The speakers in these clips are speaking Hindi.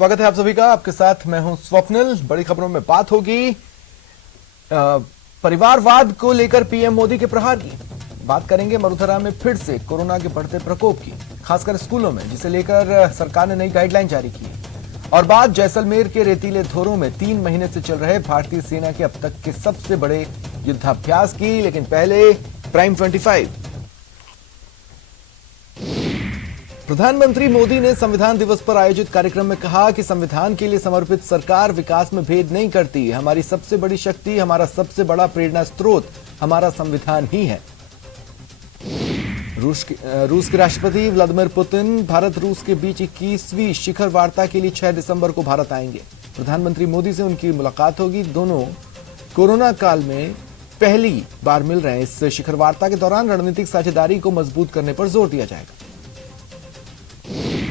स्वागत है आप सभी का। आपके साथ मैं हूं स्वप्निल। बड़ी खबरों में बात होगी परिवारवाद को लेकर पीएम मोदी के प्रहार की। बात करेंगे मरुधरा में फिर से कोरोना के बढ़ते प्रकोप की, खासकर स्कूलों में, जिसे लेकर सरकार ने नई गाइडलाइन जारी की। और बात जैसलमेर के रेतीले धोरों में 3 महीने से चल रहे भारतीय सेना के अब तक के सबसे बड़े युद्धाभ्यास की। लेकिन पहले प्राइम 25। प्रधानमंत्री मोदी ने संविधान दिवस पर आयोजित कार्यक्रम में कहा कि संविधान के लिए समर्पित सरकार विकास में भेद नहीं करती। हमारी सबसे बड़ी शक्ति, हमारा सबसे बड़ा प्रेरणा स्रोत हमारा संविधान ही है। रूस के राष्ट्रपति व्लादिमीर पुतिन भारत रूस के बीच 21वीं शिखर वार्ता के लिए 6 दिसंबर को भारत आएंगे। प्रधानमंत्री मोदी से उनकी मुलाकात होगी। दोनों कोरोना काल में पहली बार मिल रहे हैं। इस शिखर वार्ता के दौरान रणनीतिक साझेदारी को मजबूत करने पर जोर दिया जाएगा।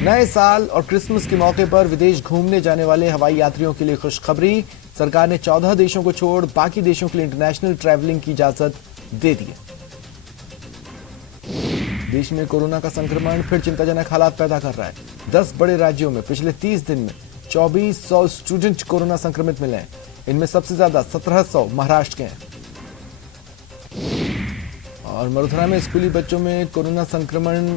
नए साल और क्रिसमस के मौके पर विदेश घूमने जाने वाले हवाई यात्रियों के लिए खुशखबरी। सरकार ने 14 देशों को छोड़ बाकी देशों के लिए इंटरनेशनल ट्रैवलिंग की इजाजत दे दी है। देश में कोरोना का संक्रमण फिर चिंताजनक हालात पैदा कर रहा है। 10 बड़े राज्यों में पिछले 30 दिन में 2400 स्टूडेंट कोरोना संक्रमित मिले हैं। इनमें सबसे ज्यादा 1700 महाराष्ट्र के हैं। और मरुधरा में स्कूली बच्चों में कोरोना संक्रमण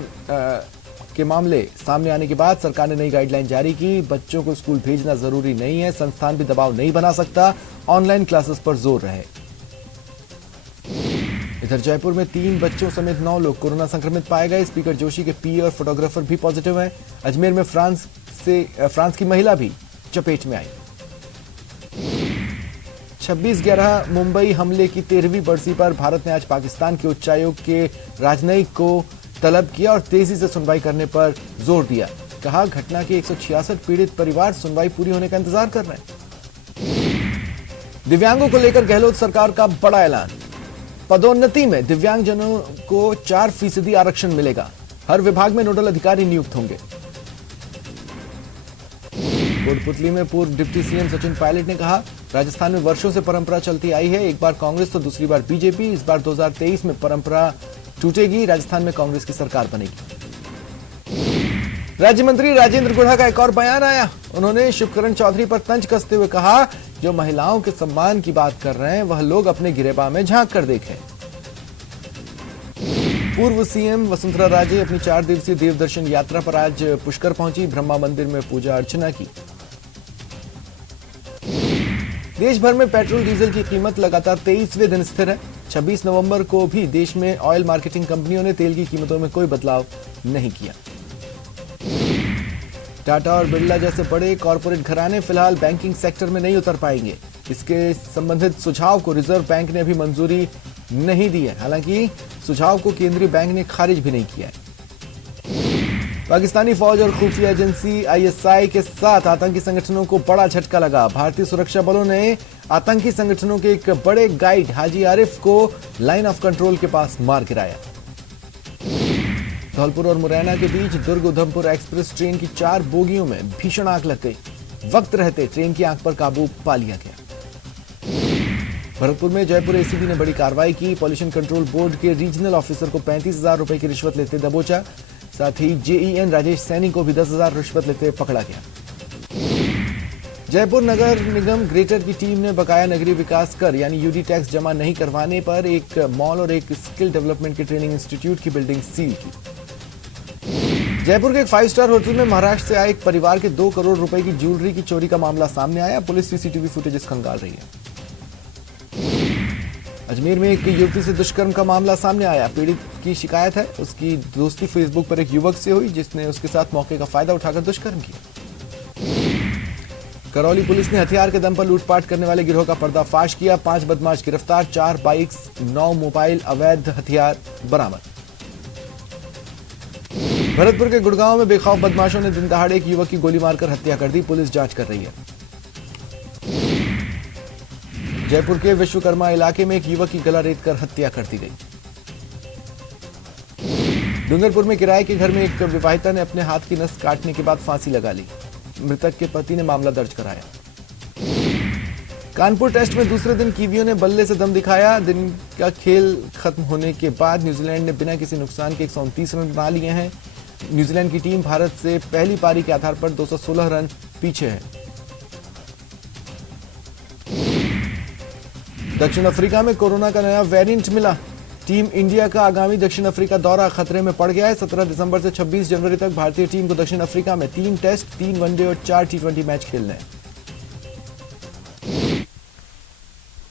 के मामले सामने आने के बाद सरकार ने नई गाइडलाइन जारी की। बच्चों को स्कूल भेजना जरूरी नहीं है, संस्थान भी दबाव नहीं बना सकता, ऑनलाइन क्लासेस पर जोर रहे। इधर जयपुर में 3 बच्चों समेत 9 लोग कोरोना संक्रमित पाए गए। स्पीकर जोशी के पीए और फोटोग्राफर भी पॉजिटिव हैं। अजमेर में फ्रांस की महिला भी चपेट में आई। 26/11 मुंबई हमले की 13वीं बरसी पर भारत ने आज पाकिस्तान के उच्चायोग के राजनयिक को तलब किया और तेजी से सुनवाई करने पर जोर दिया। कहा, घटना के 166 पीड़ित परिवार सुनवाई पूरी होने का इंतजार कर रहे हैं। दिव्यांगों को लेकर गहलोत सरकार का बड़ा ऐलान। पदोन्नति में दिव्यांगजनों को 4% आरक्षण मिलेगा। हर विभाग में नोडल अधिकारी नियुक्त होंगे। कोटपुतली में पूर्व डिप्टी सीएम सचिन पायलट ने कहा, राजस्थान में वर्षों से परंपरा चलती आई है। एक बार कांग्रेस तो दूसरी बार बीजेपी। इस बार 2023 में परंपरा टूटेगी। राजस्थान में कांग्रेस की सरकार बनेगी। राज्य मंत्री राजेंद्र गुढ़ा का एक और बयान आया। उन्होंने शिवकरण चौधरी पर तंज कसते हुए कहा, जो महिलाओं के सम्मान की बात कर रहे हैं वह लोग अपने गिरेबान में झांक कर देखें। पूर्व सीएम वसुंधरा राजे अपनी 4 दिवसीय देवदर्शन यात्रा पर आज पुष्कर पहुंची। ब्रह्मा मंदिर में पूजा अर्चना की। देश भर में पेट्रोल डीजल की कीमत लगातार 23वें दिन स्थिर है। 26 नवंबर को भी देश में ऑयल मार्केटिंग कंपनियों ने तेल की कीमतों में कोई बदलाव नहीं किया। टाटा और बिरला जैसे बड़े कॉरपोरेट घराने फिलहाल बैंकिंग सेक्टर में नहीं उतर पाएंगे। इसके संबंधित सुझाव को रिजर्व बैंक ने अभी मंजूरी नहीं दी है। हालांकि सुझाव को केंद्रीय बैंक ने खारिज भी नहीं किया है। पाकिस्तानी फौज और खुफिया एजेंसी आईएसआई के साथ आतंकी संगठनों को बड़ा झटका लगा। भारतीय सुरक्षा बलों ने आतंकी संगठनों के एक बड़े गाइड हाजी आरिफ को लाइन ऑफ कंट्रोल के पास मार गिराया। धौलपुर और मुरैना के बीच दुर्ग उधमपुर एक्सप्रेस ट्रेन की 4 बोगियों में भीषण आग लग गई। वक्त रहते ट्रेन की आग पर काबू पा लिया गया। भरतपुर में जयपुर एसीबी ने बड़ी कार्रवाई की। पॉल्यूशन कंट्रोल बोर्ड के रीजनल ऑफिसर को 35,000 रुपए की रिश्वत लेते दबोचा। साथ ही जेईएन राजेश सैनी को भी 10,000 रिश्वत लेते पकड़ा गया। जयपुर नगर निगम ग्रेटर की टीम ने बकाया नगरीय विकास कर यानी यूडी टैक्स जमा नहीं करवाने पर एक मॉल और एक स्किल डेवलपमेंट के ट्रेनिंग इंस्टीट्यूट की बिल्डिंग सील की। जयपुर के एक 5 स्टार होटल में महाराष्ट्र से आए एक परिवार के 2 करोड़ रुपए की ज्वेलरी की चोरी का मामला सामने आया। पुलिस सीसीटीवी फुटेज खंगाल रही है। अजमेर में एक युवती से दुष्कर्म का मामला सामने आया। पीड़ित की शिकायत है उसकी दोस्ती फेसबुक पर एक युवक से हुई जिसने उसके साथ मौके का फायदा उठाकर दुष्कर्म किया। करौली पुलिस ने हथियार के दम पर लूटपाट करने वाले गिरोह का पर्दाफाश किया। 5 बदमाश गिरफ्तार, 4 बाइक्स, 9 मोबाइल, अवैध हथियार बरामद। भरतपुर के गुड़गांव में बेखौफ बदमाशों ने दिन दहाड़े एक युवक की गोली मारकर हत्या कर दी। पुलिस जांच कर रही है। जयपुर के विश्वकर्मा इलाके में एक युवक की गला रेतकर हत्या कर दी गई। डूंगरपुर में किराए के घर में एक विवाहिता ने अपने हाथ की नस काटने के बाद फांसी लगा ली। मृतक के पति ने मामला दर्ज कराया। कानपुर टेस्ट में दूसरे दिन कीवियों ने बल्ले से दम दिखाया। दिन का खेल खत्म होने के बाद न्यूजीलैंड ने बिना किसी नुकसान के 129 रन बना लिए हैं। न्यूजीलैंड की टीम भारत से पहली पारी के आधार पर 216 रन पीछे है। दक्षिण अफ्रीका में कोरोना का नया वेरिएंट मिला। टीम इंडिया का आगामी दक्षिण अफ्रीका दौरा खतरे में पड़ गया है। 17 दिसंबर से 26 जनवरी तक भारतीय टीम को दक्षिण अफ्रीका में 3 टेस्ट, 3 वनडे और 4 T20 मैच खेलने हैं।